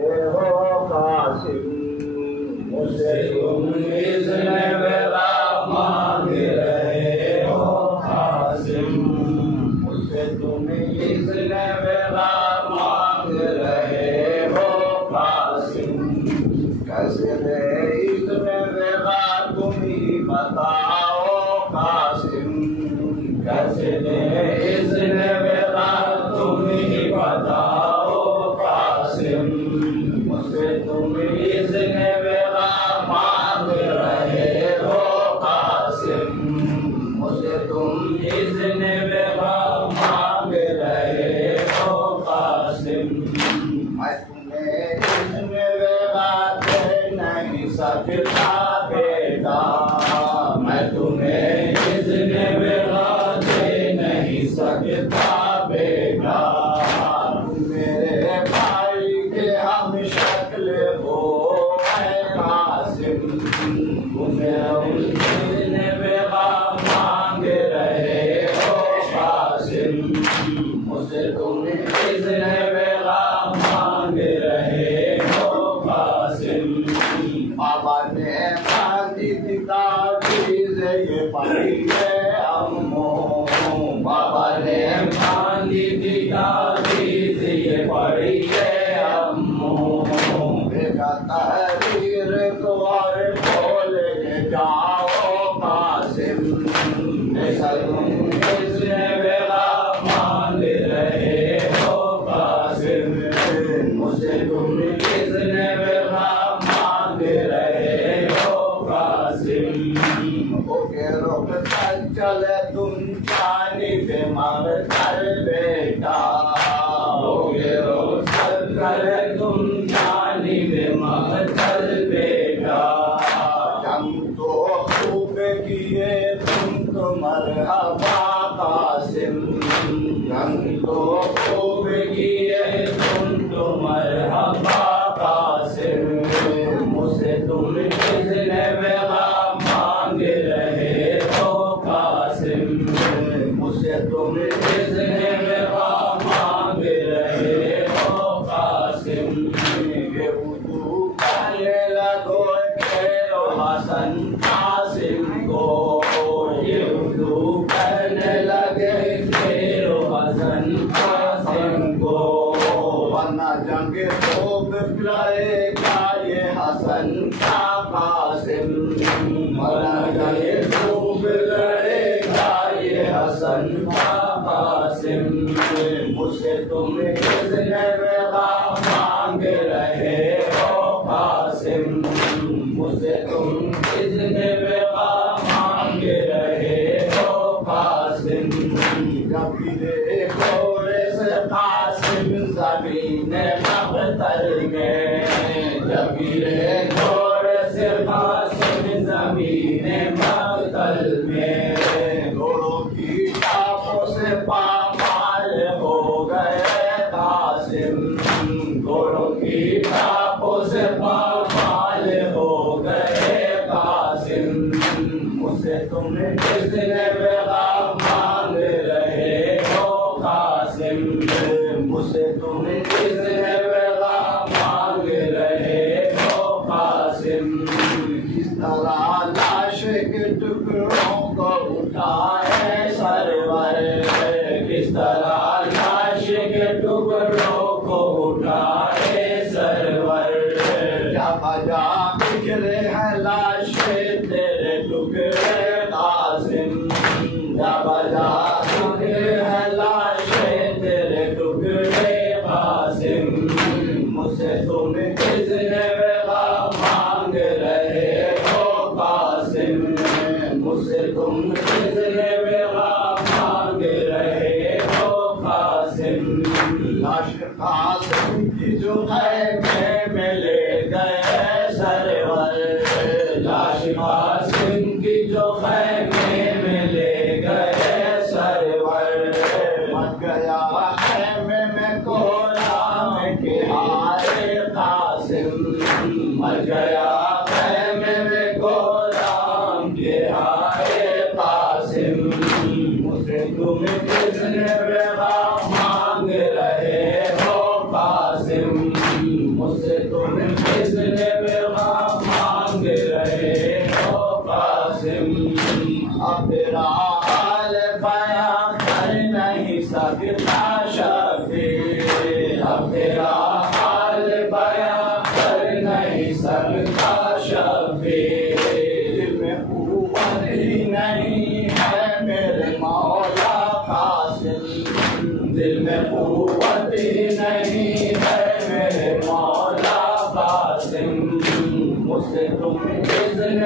हो कासिम, मुझसे तुम इज़्न वेला मांग रहे हो कासिम, मुझसे तुम इज़्न वेला मांग रहे हो कासिम। कैसे दे इज़्न वेला तुम ही बताओ कासिम, कैसे दे इज़्न वेला तुम ही बताओ कासिम, मुझसे तुम इज़्न वेला मांग रहे हो कासिम, मुझसे तुम इज़्न वेला मांग रहे हो कासिम। मैं तुम्हें इज़्न वेला दे नहीं सकता बेटा, मैं तुम्हें इज़्न वेला दे नहीं सकता बेटा, मेरे भाई के हम शक्ल हो है कासिम, तुम्हें इज़्न वेला मांग रहे हो कासिम, मुझसे तुम इज़्न वेला मांग रहे हो कासिम। बाबा ने बांधी थी ताबीज़ ये पढ़ी है अम्मो, बाबा ने बांधी थी ताबीज़ ये पढ़ी है अम्मो, बेटा तहरीर को और खोल के जाओ कासिम, ऐसा तुम इज़्न वेला मांग रहे हो कासिम, मुझसे तुम इज़्न वेला मांग रहे हो कासिम। ओके रोक चले तुम जानिब मगदर बेटा, ओके रोक चले तुम जानिब मगदर बेटा, हम तो खूब किए तुम तो मरहबा कासिम, हम तो खूब किए तुम तो मरहबा कासिम, मुझसे तुम इज़्न वेला मांग रहे हो कासिम, मुझसे तुम इज़्न वेला मांग रहे हो कासिम। ये वुज़ू करने लगो खेलो हसन कासिम को, ये वुज़ू करने लगे खेलो हसन कासिम को, वरना जंग तो बिगड़ेगा ये हसन का कासिम, वरना जंग तो बिगड़ेगा ये हसन का कासिम, मुझसे तुम इज़्न वेला मांग रहे हो कासिम, मुझसे तुम इज़्न वेला मांग रहे हो कासिम। जब देखो से कासिम ज़मीन मक़तल में, जब गिरे घोड़े से कासिम ज़मीन मक़तल में, घोड़ों की टापों से पामाल हो गए कासिम, घोड़ों की टापों से पामाल हो गए कासिम, मुझसे तुम इज़्न वेला मांग रहे हो कासिम, मुझसे तुम इज़्न वेला मांग रहे हो कासिम। किस तरह लाश के टुकड़ों को उठाए सरवर, किस तरह लाश के टुकड़ों को उठाए सरवर, जा बजा बिखरे हैं लाशें तेरे टुकड़े कासिम, जा बजा बिखरे हैं लाशें तेरे टुकड़े कासिम, मुझसे तुम इज़्न वेला मांग रहे हो कासिम, मुझसे तुम इज़्न वेला मांग रहे हो कासिम। लाश कासिम की जो है में ले गए सरवर, लाश कासिम की जो खैमे में ले गए सरवर, मच गया खैमे में कोराम के हारे कासिम, मच गया खैमे में कोराम के हारे कासिम, मुझसे तुम इज़्न वेला मांग रहे हो कासिम, मुझसे तुम इज़्न बेगा मांग रहे हो कासिम। अब तेरा हाल बयां कर नहीं सकता शफी, अब तेरा हाल बयां कर नहीं सकता शफी। दिल में कुव्वत ही नहीं है मेरे मौला कासिम, दिल में कुव्वत ही नहीं है मेरे मौला कासिम। मुझसे तुम इज़्न